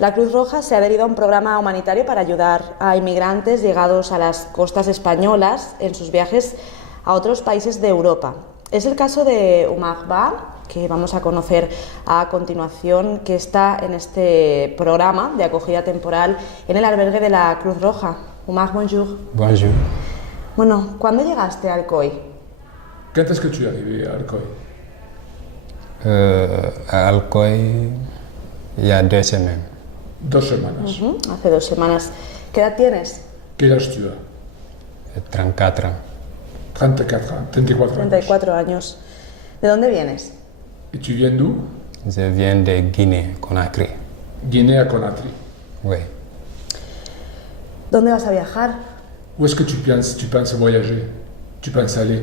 La Cruz Roja se ha adherido a un programa humanitario para ayudar a inmigrantes llegados a las costas españolas en sus viajes a otros países de Europa. Es el caso de Umar Ba, que vamos a conocer a continuación, que está en este programa de acogida temporal en el albergue de la Cruz Roja. Umar, bonjour. Bonjour. Bueno, ¿cuándo llegaste a Alcoy? Quand est-ce que tu es arrivé à Alcoy? À Alcoy, il y a 2 semaines. 2 semanas. Hace 2 semanas. ¿Qué edad tienes? Quel âge tu as? 34 ans. 34 ans, 34 ans. 34 años. ¿De dónde vienes? Et tu viens d'où? Je viens de Guinée, Conakry. Guinée à Conakry. Oui. ¿Dónde vas a viajar? Où est-ce que tu penses voyager? Tu penses aller?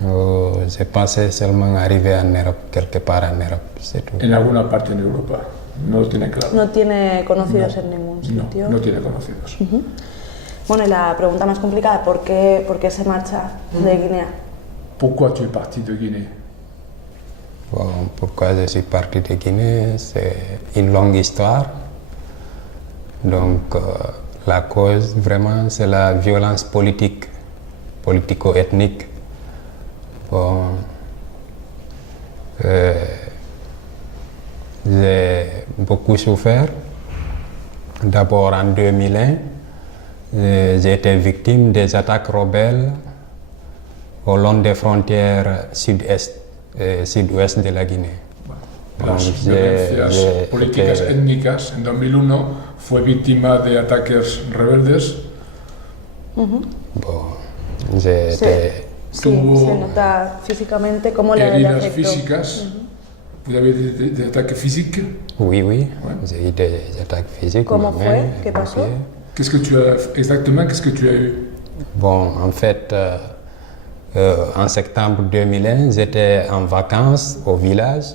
Je pensais seulement arriver en Europe, quelque part en Europe, c'est tout. En alguna parte en Europa. No lo tiene claro. No tiene conocidos en ningún sitio. No tiene conocidos. Bueno, y la pregunta más complicada, ¿por qué se marcha de Guinea? Pourquoi tu es parti de Guinée? Bon, pourquoi je suis parti de Guinée, c'est une longue histoire. Donc, la cause, vraiment, c'est la violence politique, politico-ethnique. Bon, j'ai beaucoup souffert. D'abord en 2001, j'ai été victime des attaques rebelles au long des frontières sud-est et sud-ouest de la Guinée. Las violencias políticas étnicas. En 2001 fue víctima de ataques rebeldes. Bon, j'ai été... Sí, se nota físicamente cómo le heridas afectó. físicas. Vous avez des attaques physiques? Oui, j'ai eu des attaques physiques. ¿Cómo fue? ¿Qué pasó? Qu'est-ce que tu as exactement? Qu'est-ce que tu as eu? Bon, en fait, en septembre 2001, j'étais en vacances au village.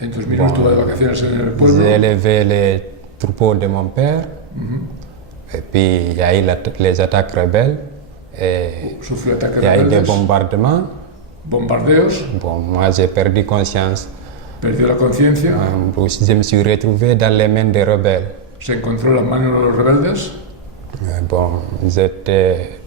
En 2001 estuve de vacaciones en el pueblo. J'ai élevé les troupeaux de mon père. Et puis, il y a eu les attaques rebelles. Et il y a eu des bombardements. Bombardeos. Bon, moi, j'ai perdu conscience. Perdió la conciencia. Je me suis retrouvé dans les mains des rebelles. Se encontró en las manos de los rebeldes. Bon, j'étais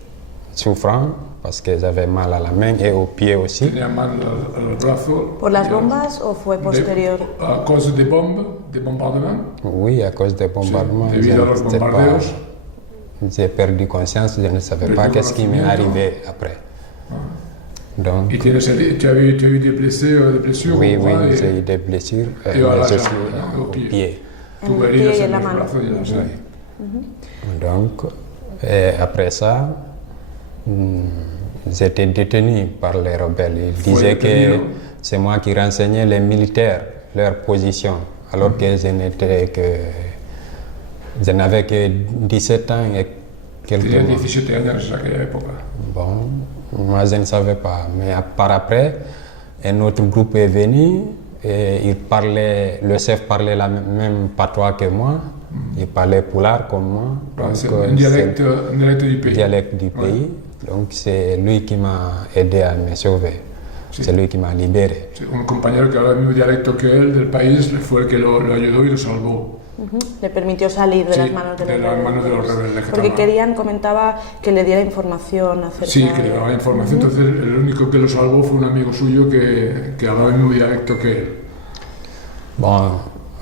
souffrant parce que j'avais mal à la main et aux pieds aussi. Tenía mal a los brazos. ¿Por las bombas o fue posterior? A cause des bombes, des bombardements. Oui, à cause des bombardements. Sí, debido a los bombardeos. J'ai perdu conscience, je ne savais pas qu'est-ce qui m'est arrivé après. Donc, ¿Y tu as eu des blessures? Oui, j'ai eu des blessures, mais je suis au pied. Tuve heridas en los brazos y en las manos. Donc, après ça, j'étais détenu par les rebelles. Ils disaient que c'est moi qui renseignais les militaires, leur position, alors que je n'avais que 17 ans et quelques mois. Tenía 17 años en aquella época. Bon, moi je ne savais pas, mais par après, un autre groupe est venu et le chef parlait la même patois que moi, il parlait poulard comme moi. Donc, c'est un dialecte du pays. Dialecte du pays. Donc c'est lui qui m'a aidé à me sauver. Sí. C'est lui qui m'a libéré. Sí, un compañero que habla el mismo dialecto que él del país fue el que lo ayudó y lo salvó. Le permitió salir de las manos de los rebeldes. Porque comentaba que le diera información acerca. Sí, que le daba información. Entonces el único que lo salvó fue un amigo suyo que hablaba el mismo dialecto que él. Bon,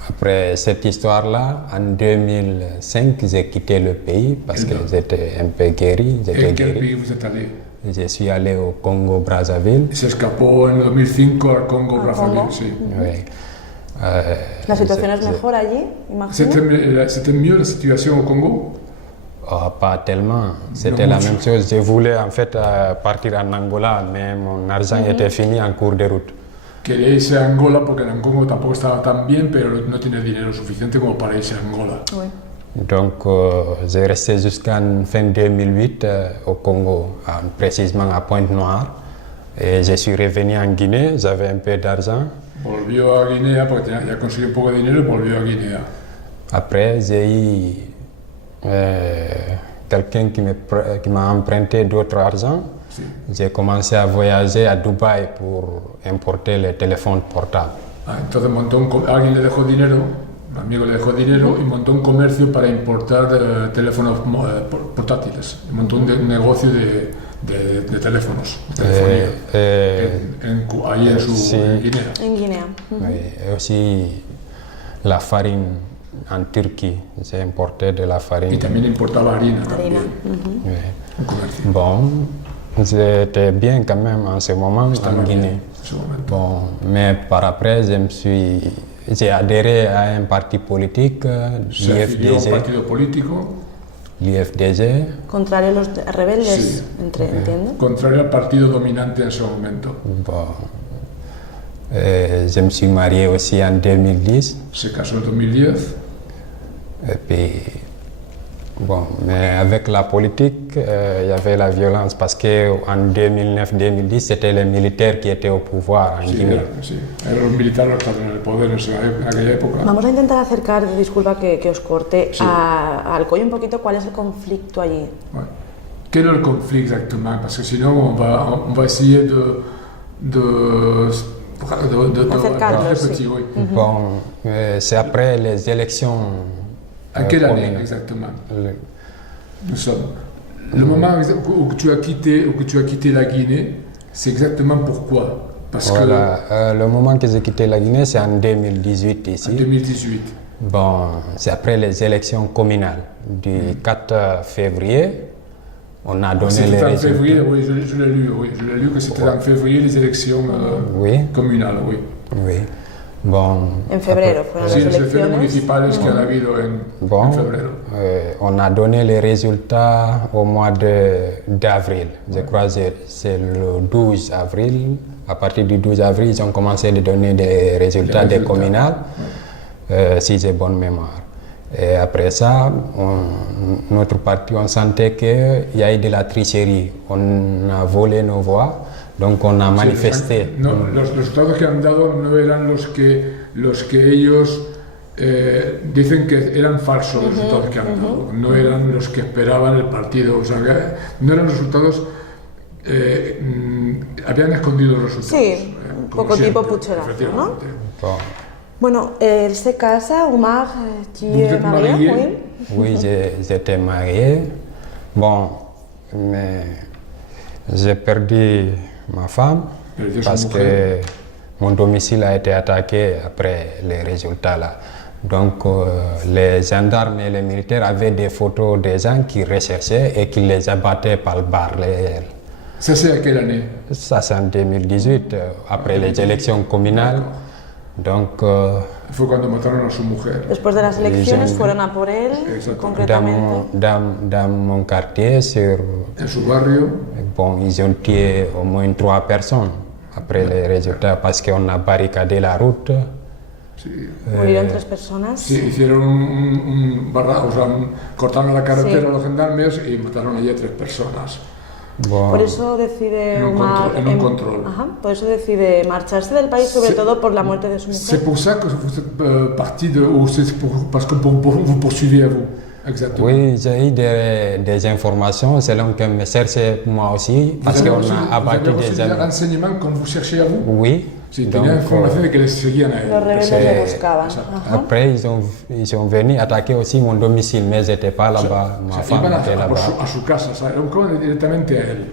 après cette histoire-là, en 2005, j'ai quitté le pays parce que j'étais un peu guéri. ¿En qué pays vous êtes allé? Je suis allé au Congo-Brazzaville. Se escapó en 2005 al Congo-Brazzaville, sí. Oui. ¿La situación es mejor allí, imagino? ¿C'était mieux la situation au Congo? Pas tellement. C'était la même chose. Je voulais en fait partir en Angola, mais mon argent était fini en cours de route. Quería irse a Angola porque en Congo tampoco estaba tan bien, pero no tiene dinero suficiente como para irse a Angola. Oui. Donc, j'ai resté jusqu'en fin 2008 au Congo, précisément à Pointe-Noire. Et je suis revenu en Guinée, j'avais un peu d'argent. Volvió a Guinea porque ya consiguió un poco de dinero y volvió a Guinea. Après, j'ai eu quelqu'un qui m'a emprunté d'autres argent. Sí. J'ai commencé à voyager à Dubaï pour importer les téléphones portables. Entonces alguien le dejó dinero, mi amigo le dejó dinero y montó un comercio para importar teléfonos portátiles, montó un negocio de teléfonos, telefonía, ahí en Guinea. En Guinea. Oui, et aussi la farine en Turquie, j'ai importé de la farine. Y también importaba harina. Harina. Oui. Un comercio. Bon, j'étais bien quand même en ce moment en Guinée. Bon, mais par après, j'ai adhéré à un parti politique, Se afilió a un l'IFDG. partido político, L'IFDG. Contrario a los rebeldes, Sí. entiendo. contrario al partido dominante en ese momento. Bon, je me suis marié aussi en 2010. Se casó en 2010. Et puis, bon, mais avec la politique, il y avait la violence parce qu'en 2009-2010, c'était les militaires qui étaient au pouvoir en Sí, Guinée. eran los militares los que estaban en el poder en aquella época. Vamos a intentar acercar, disculpa que os corte, Sí. al cuello un poquito cuál es el conflicto allí. Ouais. Quel est le conflit exactement? Parce que sinon, on va essayer de Acercarlo, très petit, sí. oui. Bon, c'est après les élections. En quelle année communales. exactement Le- nous sommes? Le moment où tu as quitté la Guinée, c'est exactement pourquoi? Parce Voilà, le moment que j'ai quitté la Guinée, c'est en 2018 que en ici. 2018, Bon, c'est après les élections communales du 4 février. On a donné les c'était en résultats. février, oui, je l'ai lu que c'était en février les élections Oui, communales, oui. oui. Bon, En febrero fueron Sí, las las elecciones elecciones. municipales que han habido en bon, febrero. on a donné les résultats au mois d'avril. Je crois que c'est le 12 avril. À partir du 12 avril, ils ont commencé à donner des résultats des communales, si j'ai bonne mémoire. Et après ça, notre parti, on sentait qu'il y a eu de la tricherie. On a volé nos voix, donc on a manifesté. No, los resultados que han dado no eran los que ellos dicen que eran falsos los resultados que han dado, no eran los que esperaban el partido, o sea, que no eran resultados, habían escondido los resultados. Sí, un como poco tipo siempre, pucherazo, efectivamente. Bon. Bueno, él se casa, Oumar, tu Vous es êtes marié, marié? oui. Oui, j'étais marié. Bon, mais j'ai perdu ma femme Perdió su parce mujer. que mon domicile a été attaqué après les résultats là. Donc les gendarmes et les militaires avaient des photos des gens qui recherchaient et qui les abattaient par balle. Ça c'est à quelle année? Ça c'est en 2018, après les élections communales. Donc Fue cuando mataron a su mujer. Después de las elecciones Sí. fueron a por él, Exacto. concretamente. dans mon quartier, En su barrio, bon, ils ont tué au moins 3 personnes après les résultats parce qu'on a barricadé la route. Murieron 3 personas. sí, hicieron un barrado, o sea, cortaron la carretera Sí. a los gendarmes y mataron allí a 3 personas. Bon, Por eso decide En un Oumar control- en un control. Ajá, por eso decide marcharse del país, sobre Sí. todo por la muerte de su C'est mujer. pour ça que vous êtes parti de. Ou c'est parce que vous poursuivez à vous. Exactement. oui, j'ai eu des informations selon que me cherchait moi aussi parce qu'on a abattu vous avez reçu des des amis. renseignements quand vous cherchez à vous. Oui, Sí, donc, tenía información de que les seguían a él. Los rebeldes Sí. le buscaban. Exacto. Ajá. après ils sont venus attaquer aussi mon domicile, mais j'étais pas là-bas, O ma sea, femme iban était a là-bas. su casa, o sea, buscaban directamente a él.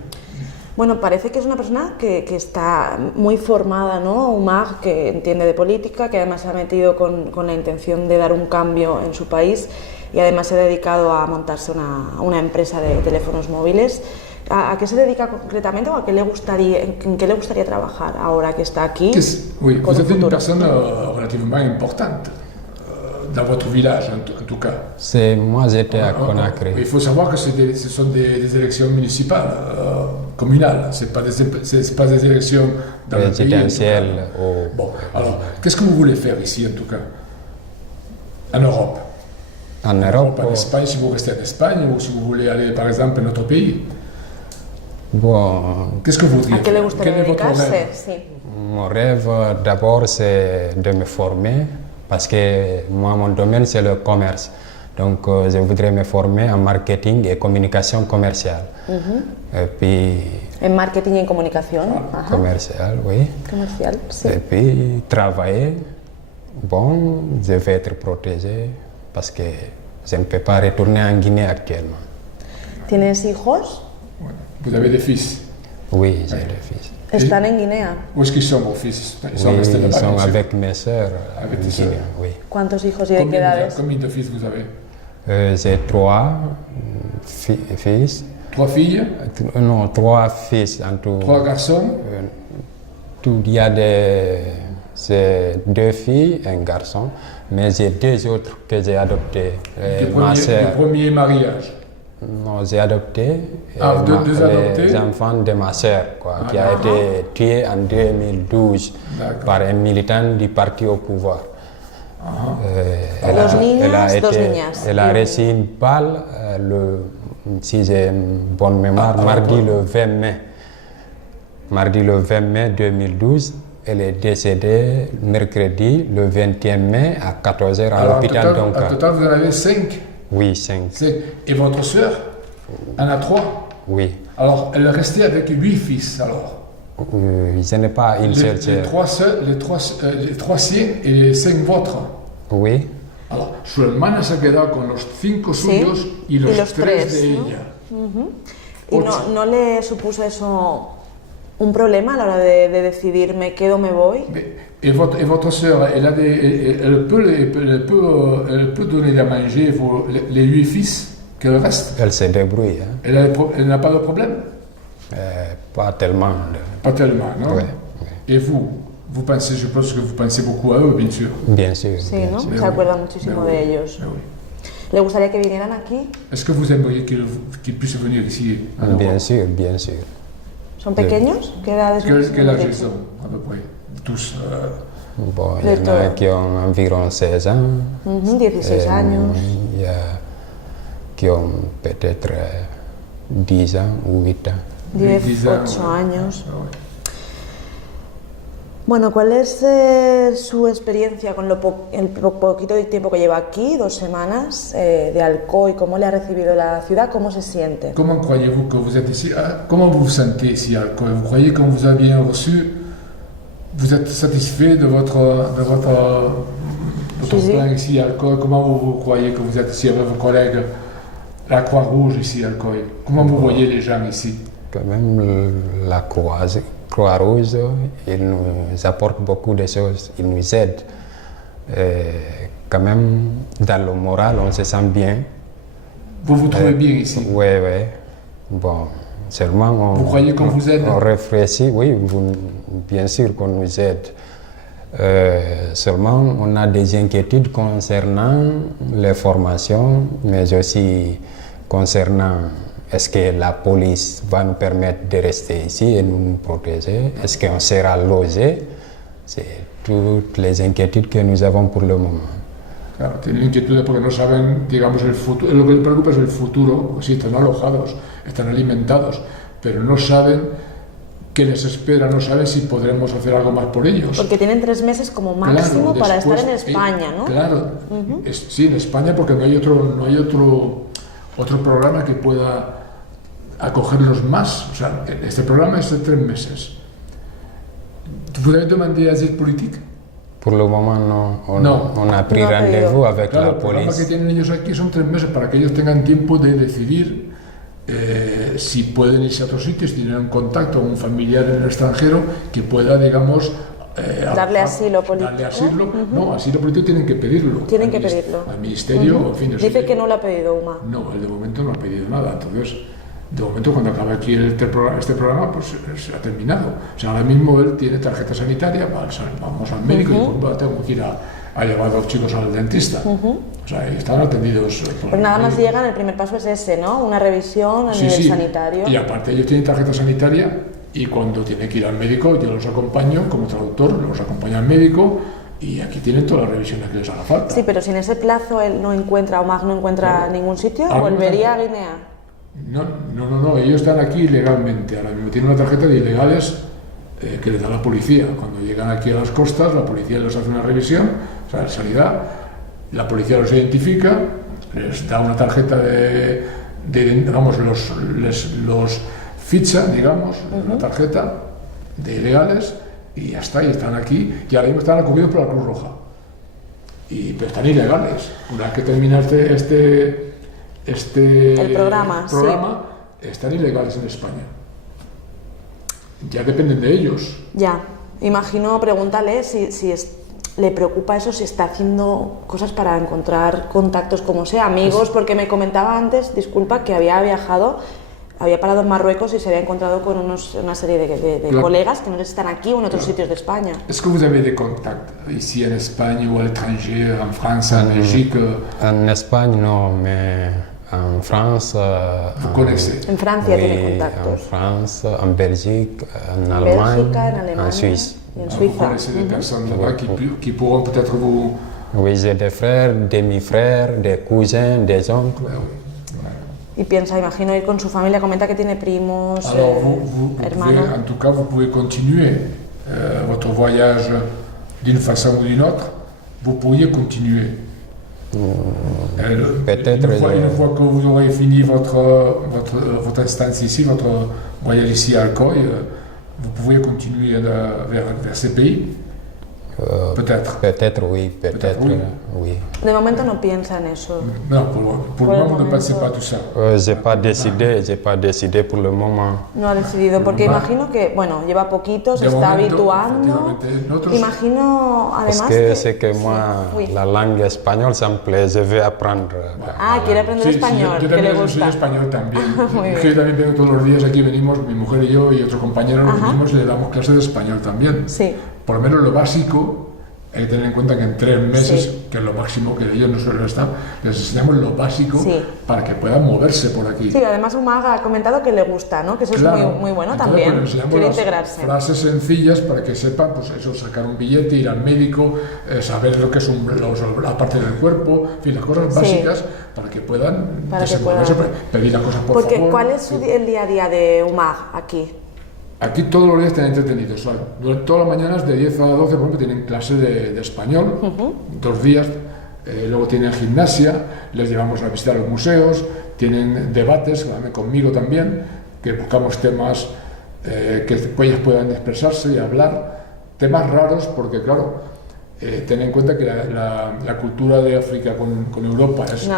Bueno, parece que es una persona que está muy formada, ¿no? Oumar, que entiende de política, que además se ha metido con la intención de dar un cambio en su país y además se ha dedicado a montarse una empresa de teléfonos móviles. ¿A qué se dedica concretamente o a qué le gustaría, en qué le gustaría trabajar ahora que está aquí? Oui, con vous un êtes une futuro? personne relativement importante dans votre village, en tout cas. C'est moi j'étais à Conakry. Il faut savoir que ce sont des élections municipales, communales, ce n'est pas des élections dans le pays. en tout cas. Présidentielles ou Bon, alors, qu'est-ce que vous voulez faire ici, en tout cas? En Europe? en Europe. En Espagne, si vous restez en Espagne, ou si vous voulez aller, par exemple, en notre pays? Bon, Qu'est-ce que vous voudriez ¿A qué le faire? gustaría Quel est votre dedicarse? rêve? Sí. mon rêve d'abord c'est de me former parce que moi mon domaine c'est le commerce. Donc je voudrais me former en marketing et communication commerciale. Et puis En marketing y en comunicación. Ajá. commercial, oui. Comercial, sí. Et puis travailler bon, je vais être protégé parce que je ne peux pas retourner en Guinée actuellement. ¿Tienes hijos? Bueno, vous avez des fils. Oui, j'ai des fils. ¿Están en Guinea? Où est-ce qu'ils sont, vos fils? Ils sont Oui, restés là-bas, ils sont bien sûr. avec mes sœurs Avec en tes sœurs. Guinée, oui. ¿Cuántos hijos y de qué edades? Combien de fils vous avez? J'ai trois fils. 3 filles, Non, 3 fils en tout. 3 garçons. Il y a c'est 2 filles et un garçon, mais j'ai 2 autres que j'ai adoptés. Ma sœur, Du premier mariage. non, j'ai adopté Deux adoptés. les enfants de ma sœur, qui a d'accord. été tué en 2012 D'accord. par un militant du parti au pouvoir. Dos niñas, dos niñas. Elle a reçu une balle, si j'ai une bonne mémoire, mardi le 20 mai. Mardi le 20 mai 2012, elle est décédée mercredi le 21 mai à 14h à l'hôpital d'Onka. En total, vous en avez 5. Oui, 5. Et votre sœur en a 3. Oui. Alors, elle est restée avec 8 fils, alors. Je n'ai pas une seule Les sœur. 3 siens et 5 vôtres. Oui. Alors, su hermana se ha quedado con los 5 suyos y los 3 tres, de ¿no? ella. ¿Y no le supuso eso un problema a la hora de decidir me quedo o me voy? Et votre sœur, elle peut donner à manger les 8 fils qu'elle reste. Elle se débrouille. Hein. Elle n'a pas de problème? Pas tellement. Pas tellement, non? Oui. Et vous pensez, je pense que vous pensez beaucoup à eux, bien sûr. Bien sûr. Sí, bien ¿no? sûr. Se acuerda muchísimo de ellos. Mais oui. ¿Le gustaría que vinieran aquí? Est-ce que vous aimeriez qu'ils puissent venir ici? Bien sûr, bien sûr. ¿Son pequeños? ¿Qué edades Quel âge tienen? ils ont, à peu près? Tous. Bon, il y en a qui ont environ 16 ans. 16 años. Il y a qui ont peut-être 10 ans ou 8 ans. 18 años. Bueno, ¿cuál es su experiencia con el poquito de tiempo que lleva aquí, 2 semanas, de Alcoy? ¿Cómo le ha recibido la ciudad? ¿Cómo se siente? Comment croyez-vous que vous êtes ici? Comment vous vous sentez ici à Alcoy? Vous croyez qu'on vous a bien reçu? Vous êtes satisfait de votre plan ici à Alcoy? Comment vous croyez que vous êtes ici avec vos collègues? La Croix-Rouge ici à Alcoy. Comment vous voyez les gens ici? Quand même, la Croix-Rouge, il nous apporte beaucoup de choses, il nous aide. Quand même, dans le moral, on se sent bien. Vous vous trouvez bien ici? Oui, oui. Bon, seulement vous croyez qu'on vous aide? On réfléchit, oui, bien sûr qu'on nous aide. Seulement, on a des inquiétudes concernant les formations, mais aussi concernant est-ce que la police va nous permettre de rester ici et nous protéger? Est-ce qu'on sera logé? C'est toutes les inquiétudes que nous avons pour le moment. Claro, tienen inquietudes porque no saben, digamos, el futuro. Lo que les preocupa es el futuro, porque sí, están alojados, están alimentados, pero no saben qué les espera, no saben si podremos hacer algo más por ellos. Porque tienen 3 meses como máximo claro, para después, estar en España, ¿no? Claro, sí, en España, porque no hay otro programa que pueda acogerlos más. O sea, este programa es de 3 meses. Vous avez demandé asile politique? Pour le moment, non. On a pris rendez-vous avec claro, la el programa police. que tienen ellos aquí son 3 meses para que ellos tengan tiempo de decidir si pueden irse a otros sitios, si tienen un contacto o un familiar en el extranjero que pueda, digamos, darle asilo político. Darle asilo, no, asilo político tienen que pedirlo. Tienen que pedirlo. Al ministerio, en fin. Dice que no lo ha pedido UMA. No, él de momento no ha pedido nada. Entonces, de momento, cuando acabe aquí este programa, pues se ha terminado. O sea, ahora mismo él tiene tarjeta sanitaria, vamos al médico y pues tengo que ir a llevar a los chicos al dentista. O sea, están atendidos. Pues nada más llegan, el primer paso es ese, ¿no? Una revisión a nivel sanitario. Y aparte ellos tienen tarjeta sanitaria y cuando tienen que ir al médico yo los acompaño como traductor, los acompaño al médico y aquí tienen todas las revisiones que les haga falta. Sí, pero si en ese plazo él no encuentra, OMAG no encuentra ningún sitio, ¿volvería a Guinea? No, ellos están aquí ilegalmente. Ahora mismo tienen una tarjeta de ilegales que les da la policía. Cuando llegan aquí a las costas, la policía les hace una revisión, o sea, sanidad, la policía los identifica, les da una tarjeta digamos, los ficha, digamos, una tarjeta de ilegales y ya está, y están aquí, y ahora mismo están acogidos por la Cruz Roja. pero están ilegales. Una vez que termina el programa, están ilegales en España. Ya dependen de ellos. Ya, imagino, pregúntale si le preocupa eso, si está haciendo cosas para encontrar contactos como sea, amigos, porque me comentaba antes, disculpa, que había viajado, había parado en Marruecos y se había encontrado con una serie de colegas que no están aquí o en otros sitios de España. ¿Es que vous avez des contacts ici en Espagne o al étranger, en Francia, en México? En Espagne no, mais en France. En Francia tiene contactos. En France, en Bélgique, en Allemagne, Bélgica, en Alemania, en Suisse. y en Suiza. Vous connaissez des personnes là-bas qui pourront peut-être vous... Oui, j'ai des frères, demi-frères, des cousins, des oncles. Y piensa, imagino, ir con su familia, comenta que tiene primos, Alors, vous hermanos. pouvez, en tout cas, vous pouvez continuer votre voyage d'une façon ou d'une autre. Vous pourriez continuer. Peut-être. Une fois que vous aurez fini votre instance ici, votre voyage ici à Alcoy, vous pouvez continuer vers ces pays. Peut-être. Peut-être, oui, peut-être, oui. De momento no piensa en eso. Non, pour le moment, ne pensez pas tout ça. J'ai pas décidé pour le moment. No ha decidido, porque imagino que, bueno, lleva poquito, se está habituando. Imagino, además, c'est que moi, la langue espagnole, ça me plaît, je vais apprendre. Quiere aprender español, yo que le también soy gusta. español también. Muy Es que yo también vengo todos los días aquí, venimos, mi mujer y yo y otro compañero, nos venimos y le damos clases de español también. Sí. Por lo menos lo básico, hay que tener en cuenta que en 3 meses, que es lo máximo que ellos no suelen estar, les enseñamos lo básico para que puedan moverse por aquí. Sí, además Umag ha comentado que le gusta, ¿no? Que eso Claro. es muy bueno. Entonces, también. pues, enseñamos Quiere las integrarse. frases sencillas para que sepan, pues eso, sacar un billete, ir al médico, saber lo que es la parte del cuerpo, en fin, las cosas básicas para que puedan desenvolverse, pedir las cosas por Porque, favor. ¿cuál es el día a día de Umag aquí? Aquí todos los días están entretenidos. O sea, durante todas las mañanas de 10 a 12, por ejemplo, tienen clase de español, 2 días. Luego tienen gimnasia, les llevamos a visitar los museos, tienen debates conmigo también, que buscamos temas que ellos puedan expresarse y hablar. Temas raros porque, claro, ten en cuenta que la cultura de África con Europa es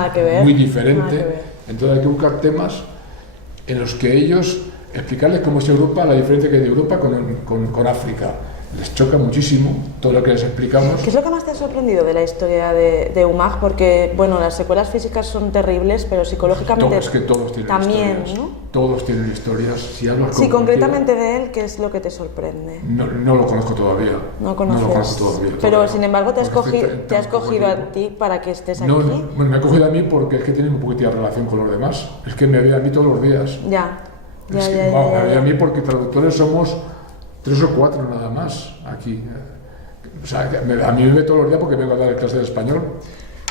muy diferente. Entonces hay que buscar temas en los que ellos... explicarles cómo es Europa, la diferencia que hay de Europa con África. Les choca muchísimo todo lo que les explicamos. ¿Qué es lo que más te ha sorprendido de la historia de Umag? Porque, bueno, las secuelas físicas son terribles, pero psicológicamente Es que todos tienen también, historias. ¿no? Todos tienen historias. Si hablas con concretamente de él, ¿qué es lo que te sorprende? No lo conozco todavía. No conoces. No lo conozco todavía. Pero, sin embargo, te has Porque cogido a ti para que estés aquí. Bueno, me ha cogido a mí porque es que tiene un poquito de relación con los demás. Es que me ve a mí todos los días. Me ve a mí porque traductores somos 3 o 4 nada más aquí. O sea, a mí me ve todos los días porque vengo a dar clase de español.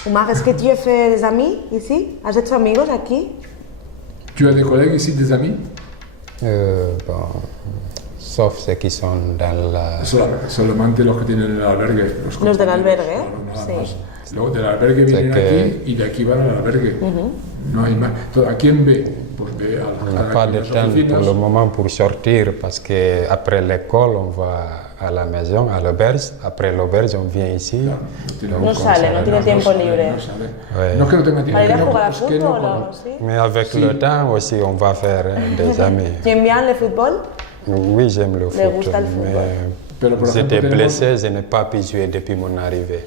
Umag, est-ce que tu as fait des amis ici? ¿Has hecho amigos aquí? Tu as des collègues ici, des amis? Sauf ceux qui sont dans la... Solamente los que tienen el albergue. Los del albergue, sí. Luego del albergue vienen aquí y de aquí van al albergue. No hay más. Entonces, ¿a quién ve? Pues ve On n'a pas de temps pour le moment pour sortir parce qu'après l'école, on va à la maison, à l'auberge. Après l'auberge, on vient ici. No sale, no tiene tiempo libre. No es que no tenga tiempo. ¿Para ir a jugar al fútbol o sí? Mais avec le temps aussi, on va faire des amis. ¿Quién bien le fútbol? Oui, j'aime le foot. Le gusta el fútbol. Mais j'étais blessé, je n'ai pas pu jouer depuis mon arrivée.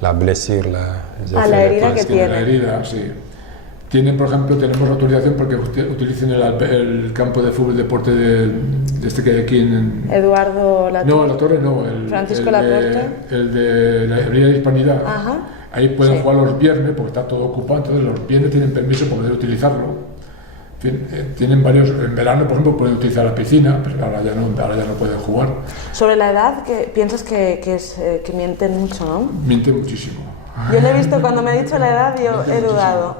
La blessure, la herida que tiene. La herida, sí. Tienen, por ejemplo, tenemos autorización porque utilicen el campo de fútbol deporte de este que hay aquí en... Eduardo Latorre. No, Latorre no. Francisco Laporte. El de la Liga de Hispanidad. Ajá. Ahí pueden jugar los viernes porque está todo ocupado, entonces los viernes tienen permiso para poder utilizarlo. En fin, tienen varios... En verano, por ejemplo, pueden utilizar la piscina, pero ahora ya no pueden jugar. Sobre la edad, piensas que mienten mucho, ¿no? Mienten muchísimo. Yo lo he visto, cuando me ha dicho la edad, yo he dudado.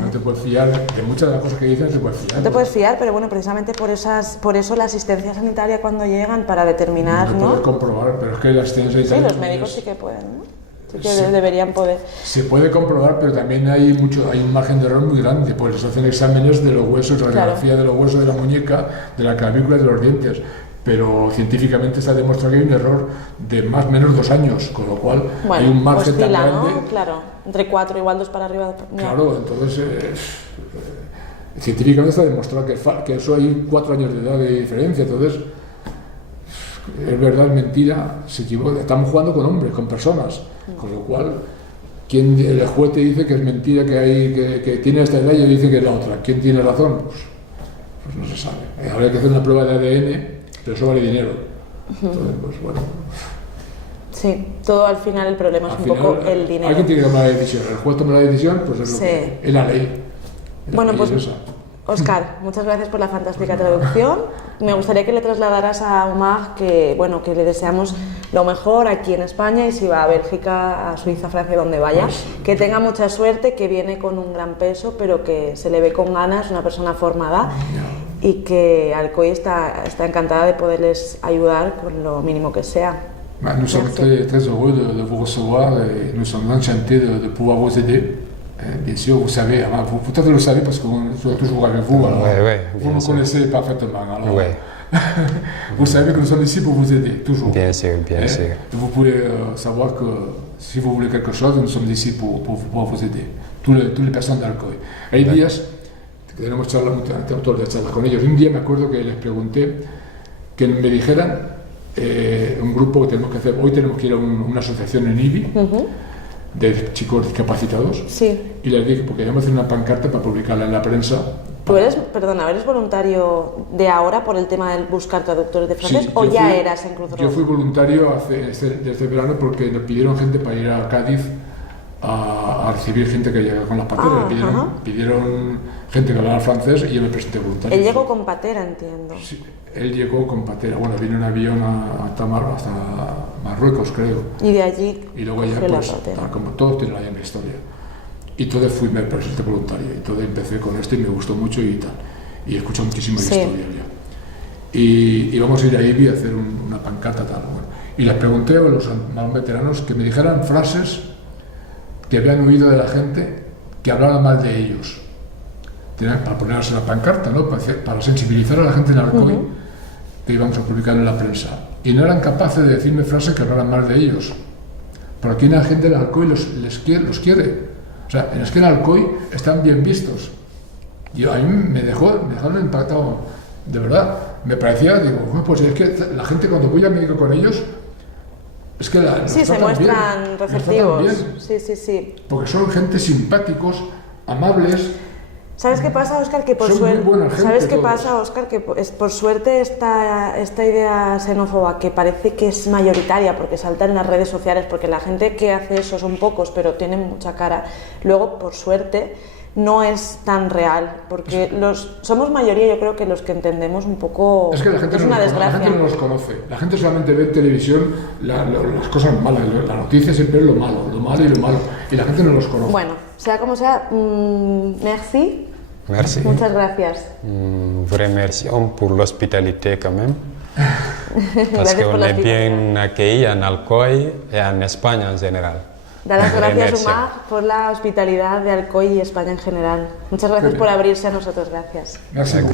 No te puedes fiar, de muchas de las cosas que dicen no te puedes fiar. No te puedes fiar, pero bueno, precisamente por eso la asistencia sanitaria cuando llegan para determinar, ¿no? Puedes comprobar, pero es que la asistencia sanitaria... Sí, los médicos sí que pueden, ¿no? Sí que deberían poder. Se puede comprobar, pero también hay un margen de error muy grande, pues les hacen exámenes de los huesos, radiografía de los huesos de la muñeca, de la clavícula y de los dientes. pero científicamente se ha demostrado que hay un error de más o menos 2 años, con lo cual bueno, hay un margen tan oscila, grande. ¿no? Claro, entre 4, igual 2 para arriba. Claro, entonces científicamente se ha demostrado que eso hay 4 años de edad de diferencia, entonces es verdad, es mentira, se equivoca, estamos jugando con hombres, con personas, con lo cual el juez te dice que es mentira, que tiene esta edad y dice que es la otra. ¿Quién tiene razón? Pues no se sabe. Habría que hacer una prueba de ADN, pero eso vale dinero. Entonces, pues bueno. Sí, todo al final el problema es un poco el dinero. Alguien tiene que tomar la decisión. El juez toma la decisión, pues es lo que es la ley. Bueno, pues Óscar, muchas gracias por la fantástica traducción. Me gustaría que le trasladaras a Umag que, bueno, que le deseamos lo mejor aquí en España y si va a Bélgica, a Suiza, Francia, donde vaya, que tenga mucha suerte, que viene con un gran peso, pero que se le ve con ganas, una persona formada y que Alcoy está encantada de poderles ayudar con lo mínimo que sea. Nous sommes très heureux de vous recevoir et nous sommes enchantés de pouvoir vous aider. Bien sûr, vous savez, vous peut-être le savez parce qu'on est toujours avec vous, alors vous me connaissez parfaitement. Alors, vous savez que nous sommes ici pour vous aider, toujours. Bien sûr, bien sûr. Vous pouvez savoir que si vous voulez quelque chose, nous sommes ici pour vous aider. Toutes les personnes d'Alcoy. Hay días que tenemos charlas con ellos. Un día me acuerdo que les pregunté que me dijeran un grupo que tenemos que hacer. Hoy tenemos que ir a una asociación en IBI. De chicos discapacitados. Sí. Y les dije, porque queríamos hacer una pancarta para publicarla en la prensa. ¿Tú eres voluntario de ahora por el tema de buscar traductores de francés o ya eras en Cruz Roja? Yo fui voluntario desde verano porque nos pidieron gente para ir a Cádiz a recibir gente que llega con las pateras. Pidieron gente que hablara francés y yo me presenté voluntario. Él llegó con patera, entiendo. Sí, él llegó con patera. Bueno, vino en avión hasta Marruecos, creo. Y de allí. Y luego ya, pues, como todos tienen la misma historia. Y entonces me presenté voluntario. Y entonces empecé con esto y me gustó mucho y tal. Y he escuchado muchísimas historias ya. Y vamos a ir a IBI a hacer una pancarta tal. Bueno. Y les pregunté a los más veteranos que me dijeran frases que habían oído de la gente que hablaba mal de ellos. Para ponerse la pancarta, ¿no? Para sensibilizar a la gente en Alcoy, que íbamos a publicar en la prensa. Y no eran capaces de decirme frases que hablaran mal de ellos. Pero aquí la gente en Alcoy los quiere. O sea, es que en Alcoy están bien vistos. Y a mí me dejaron impactado, de verdad. Me parecía, digo, pues es que la gente cuando voy al médico con ellos, es que sí, se muestran receptivos. Sí. Porque son gente simpáticos, amables. ¿Sabes qué pasa, Óscar? Que por suerte esta idea xenófoba que parece que es mayoritaria porque salta en las redes sociales, porque la gente que hace eso son pocos, pero tienen mucha cara. Luego, por suerte, no es tan real, porque somos mayoría, yo creo que los que entendemos un poco. Es que la gente no los conoce. La gente solamente ve en televisión las cosas malas. La noticia siempre es lo malo y lo malo. Y la gente no los conoce. Bueno, sea como sea, merci. Merci. Muchas gracias. Vous remercions pour l'hospitalité quand même. Parce qu'on est bien accueillis en Alcoy y en España en general. Da las gracias, Umag, por la hospitalidad de Alcoy y España en general. Muchas gracias por abrirse a nosotros. Gracias. Gracias.